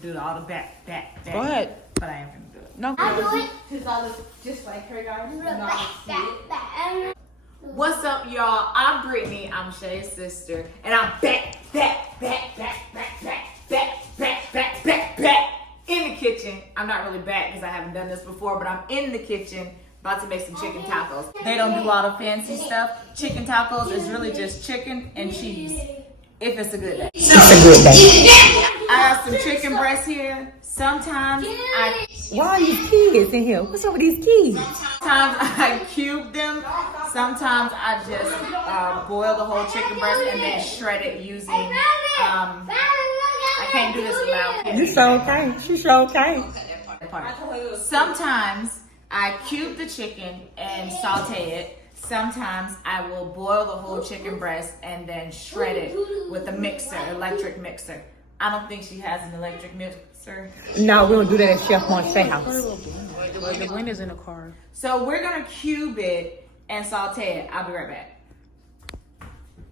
Do all the back. Go ahead. But I ain't gonna do it. No. I do it. Because I look just like her, guys. What's up, y'all? I'm Brittany. I'm Shay's sister. And I'm back in the kitchen. I'm not really back because I haven't done this before, but I'm in the kitchen about to make some chicken tacos. They don't do a lot of fancy stuff. Chicken tacos is really just chicken and cheese. If it's a good day. It's a good day. I got some chicken breasts here. Sometimes Why are these kids in here? What's up with these kids? Sometimes I cube them. Sometimes I just boil the whole chicken breast and then shred it using, I can't do this without. You so okay. She's so okay. Sometimes I cube the chicken and saute it. Sometimes I will boil the whole chicken breast and then shred it with a mixer, electric mixer. I don't think she has an electric mixer. No, we don't do that at Chef Monche's house. The blender's in the car. So we're gonna cube it and saute it. I'll be right back.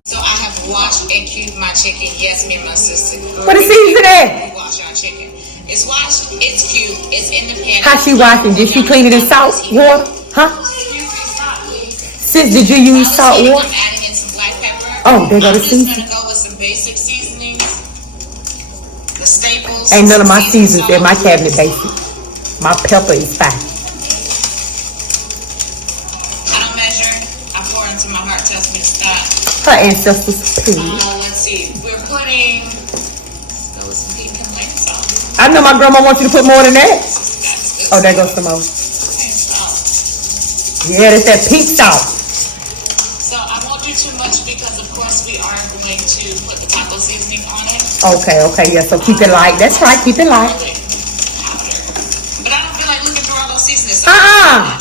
So I have washed and cubed my chicken. Yes, me and my sister. What is season at? We wash our chicken. It's washed, it's cubed, it's in the pan. How she washing? Did she clean it in salt water? Huh? Sis, did you use salt I'm water? adding in some black pepper. Oh, there go the I'm just season. gonna go with some basic seasonings. The staples. Ain't none of my seasons in my cabinet basic. My pepper is fine. I don't measure. I pour until my heart tells me to stop. Her ancestors, period. Let's see. We're putting. Let's go with some pink and white salt. I know my grandma wants you to put more than that. That's Oh, there goes some more. salt. Yeah, that's that pink salt. So I won't do too much because, of course, we are going to put the taco seasoning on it. Okay, yeah, so keep it light. That's right, keep it light. Powder. But I don't feel like looking through all those seasonings. So Uh-uh.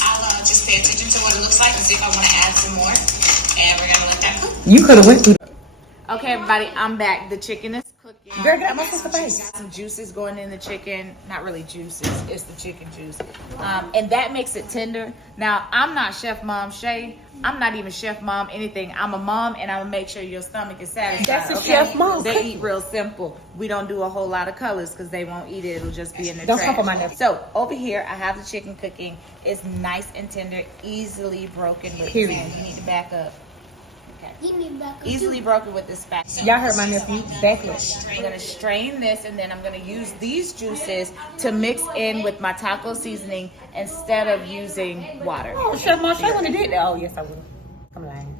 I'll just pay attention to what it looks like and see if I want to add some more. And we're gonna let that cook. You could have went through. Okay, everybody, I'm back. The chicken is cooking. Girl, get out my sister's face. Some juices going in the chicken. Not really juices, it's the chicken juice. And that makes it tender. Now, I'm not Chef Mom Shay. I'm not even Chef Mom anything. I'm a mom, and I'm gonna make sure your stomach is satisfied. That's a okay? Chef Mom They cooking. eat real simple. We don't do a whole lot of colors because they won't eat it. It'll just be in the Don't trash. come for my nephew. So over here, I have the chicken cooking. It's nice and tender, easily broken with Period. man. You need to back up. Give me back a Easily broken with this spatula. Y'all heard my nephew. Backlash. I'm gonna strain this and then I'm gonna use these juices to mix in with my taco seasoning instead of using water. Oh, Chef Monche wouldn't have did that. Oh, yes, I would. I'm lying.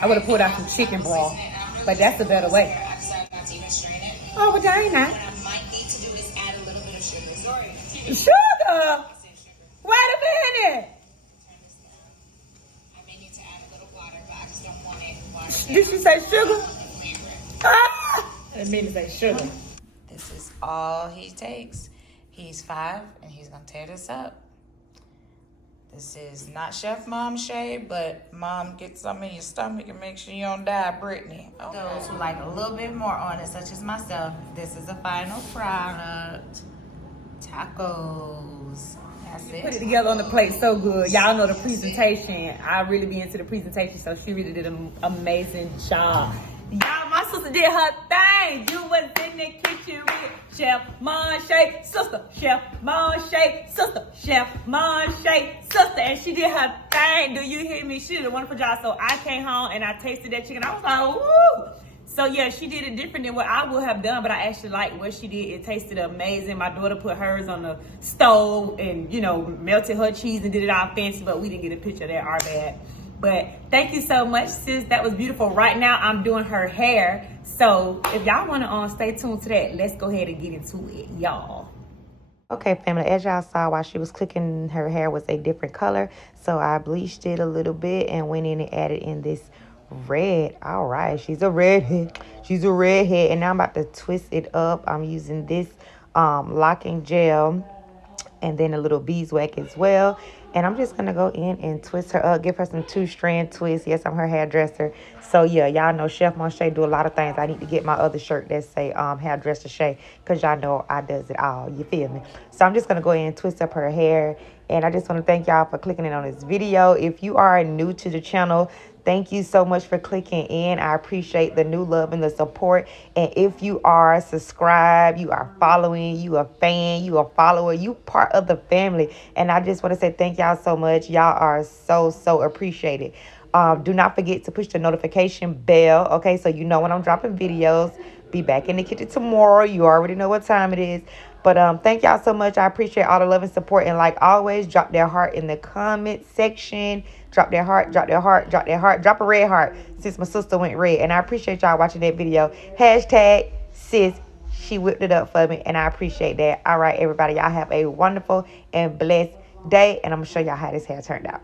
I would have pulled out some chicken broth, but that's a better way. I decided not to even strain it. Oh, but that ain't What nice. I might need to do is add a little bit of sugar. Sugar? Wait a minute. I may need to add a little water, but I just don't want it watered Did she say sugar? down. Ah! That means say sugar. This is all he takes. He's 5 and he's gonna tear this up. This is not Chef Mom Shay, but Mom, get some in your stomach and make sure you don't die, Brittany. Okay. Those who like a little bit more on it, such as myself, this is a final product. Tacos. That's Put it it. together on the plate so good. Y'all know the presentation. I really be into the presentation, so she really did an amazing job. Y'all, my sister did her thing. You was in the kitchen with Chef Monche, sister, Chef Monche, sister, Chef Monche, sister, and she did her thing. Do you hear me? She did a wonderful job. So I came home and I tasted that chicken. I was like, woo! So yeah, she did it different than what I would have done, but I actually liked what she did. It tasted amazing. My daughter put hers on the stove and, you know, melted her cheese and did it all fancy, but we didn't get a picture of that, our bad. But thank you so much, sis. That was beautiful. Right now, I'm doing her hair. So if y'all want to stay tuned to that, let's go ahead and get into it, y'all. Okay, family, as y'all saw while she was cooking, her hair was a different color. So I bleached it a little bit and went in and added in this red. All right, she's a redhead. She's a redhead. And now I'm about to twist it up. I'm using this locking gel and then a little beeswax as well. And I'm just going to go in and twist her up, give her some 2-strand twists. Yes, I'm her hairdresser. So, yeah, y'all know Chef Monche do a lot of things. I need to get my other shirt that say hairdresser Shay, because y'all know I does it all. You feel me? So I'm just going to go in and twist up her hair. And I just want to thank y'all for clicking in on this video. If you are new to the channel, Thank you so much for clicking in. I appreciate the new love and the support. And if you are subscribed, you are following, you a fan, you a follower, you part of the family. And I just want to say thank y'all so much. Y'all are so appreciated. Do not forget to push the notification bell, okay, so you know when I'm dropping videos. Be back in the kitchen tomorrow. You already know what time it is. But thank y'all so much. I appreciate all the love and support. And like always, drop their heart in the comment section. Drop their heart, drop their heart, drop their heart. Drop a red heart since my sister went red. And I appreciate y'all watching that video. Hashtag sis, she whipped it up for me. And I appreciate that. All right, everybody. Y'all have a wonderful and blessed day. And I'm going to show y'all how this hair turned out.